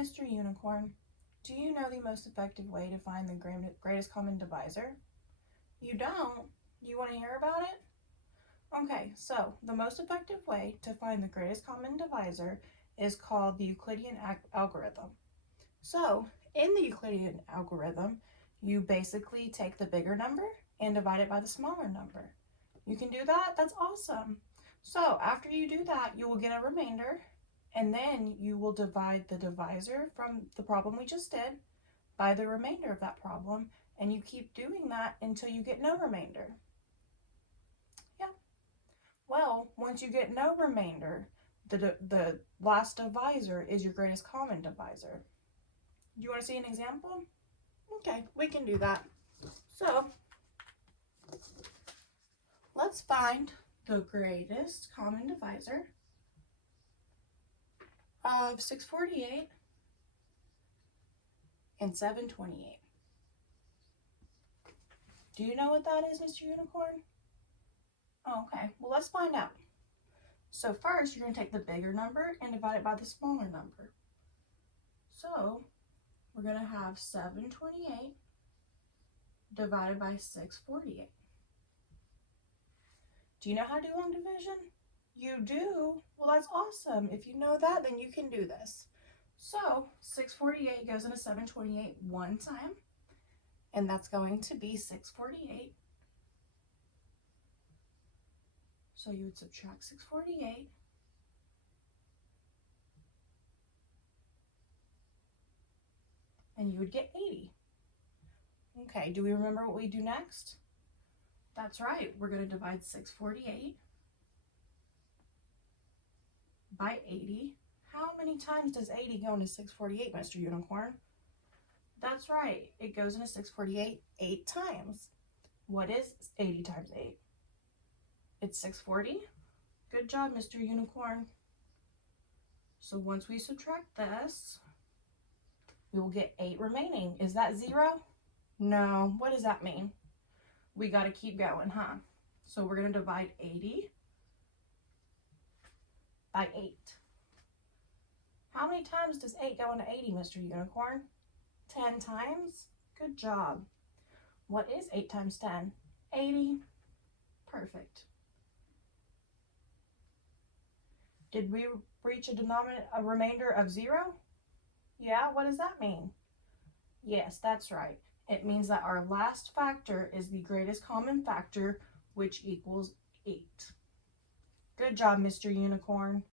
Mr. Unicorn, do you know the most effective way to find the greatest common divisor? You don't? Do you want to hear about it? Okay, so the most effective way to find the greatest common divisor is called the Euclidean algorithm. So in the Euclidean algorithm, you basically take the bigger number and divide it by the smaller number. You can do that? That's awesome. So after you do that, you will get a remainder, and then you will divide the divisor from the problem we just did by the remainder of that problem, and you keep doing that until you get no remainder. Yeah. Well, once you get no remainder, the last divisor is your greatest common divisor. Do you want to see an example? Okay, we can do that. So let's find the greatest common divisor of 648 and 728. Do you know what that is, Mr. Unicorn? Oh, okay, well, let's find out. So first, you're going to take the bigger number and divide it by the smaller number. So we're going to have 728 divided by 648. Do you know how to do long division? You do? Well, that's awesome. If you know that, then you can do this. So 648 goes into 728 one time, and that's going to be 648. So you would subtract 648. And you would get 80. Okay, do we remember what we do next? That's right, we're going to divide 648 by 80. How many times does 80 go into 648, Mr. Unicorn? That's right, it goes into 648 8 times. What is 80 times 8? It's 640. Good job, Mr. Unicorn. So once we subtract this, we will get 8 remaining. Is that 0? No. What does that mean? We got to keep going, huh? So we're going to divide 80 by 8. How many times does 8 go into 80, Mr. Unicorn? 10 times? Good job. What is 8 times 10? 80. Perfect. Did we reach a remainder of 0? Yeah, what does that mean? Yes, that's right. It means that our last factor is the greatest common factor, which equals 8. Good job, Mr. Unicorn.